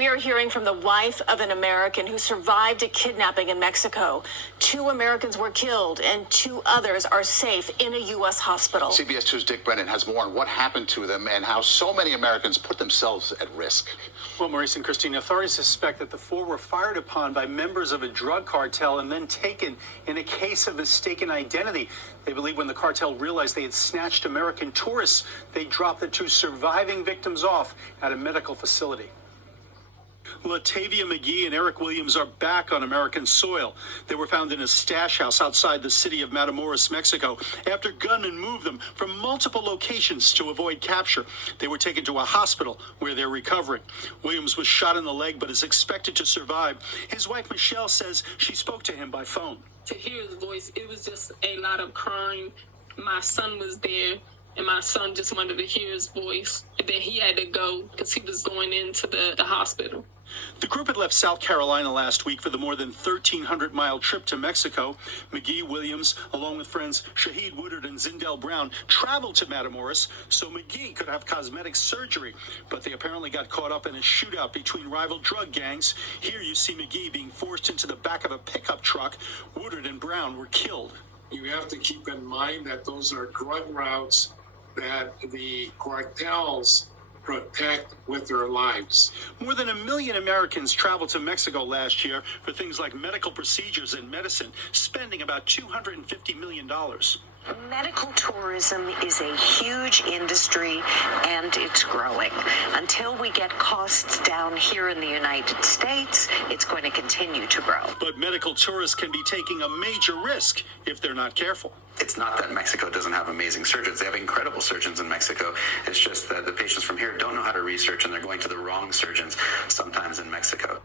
we are hearing from the wife of an American who survived a kidnapping in Mexico. 2 Americans were killed and 2 others are safe in a U.S. hospital. CBS 2's Dick Brennan has more on what happened to them and how so many Americans put themselves at risk. Well, Maurice and Christine, authorities suspect that the 4 were fired upon by members of a drug cartel and then taken in a case of mistaken identity. They believe when the cartel realized they had snatched American tourists, they dropped the 2 surviving victims off at a medical facility. Latavia McGee and Eric Williams are back on American soil. They were found in a stash house outside the city of Matamoros, Mexico, after gunmen moved them from multiple locations to avoid capture. They were taken to a hospital where they're recovering. Williams was shot in the leg but is expected to survive. His wife, Michelle, says she spoke to him by phone. To hear his voice, it was just a lot of crying. My son was there, and my son just wanted to hear his voice. And then he had to go because he was going into the hospital. The group had left South Carolina last week for the more than 1,300-mile trip to Mexico. McGee, Williams, along with friends Shahid Woodard and Zindell Brown, traveled to Matamoros so McGee could have cosmetic surgery. But they apparently got caught up in a shootout between rival drug gangs. Here you see McGee being forced into the back of a pickup truck. Woodard and Brown were killed. You have to keep in mind that those are drug routes that the cartels protect with their lives. More than 1 million Americans traveled to Mexico last year for things like medical procedures and medicine, spending about $250 million. Medical tourism is a huge industry, and it's growing. Until we get costs down here in the United States, it's going to continue to grow. But medical tourists can be taking a major risk if they're not careful. It's not that Mexico doesn't have amazing surgeons. They have incredible surgeons in Mexico. It's just that the patients from here don't know how to research, and they're going to the wrong surgeons sometimes in Mexico.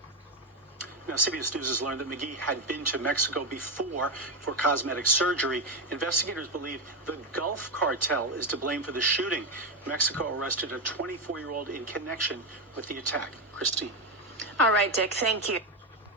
Now, CBS News has learned that McGee had been to Mexico before for cosmetic surgery. Investigators believe the Gulf Cartel is to blame for the shooting. Mexico arrested a 24-year-old in connection with the attack. Christine. All right, Dick, thank you.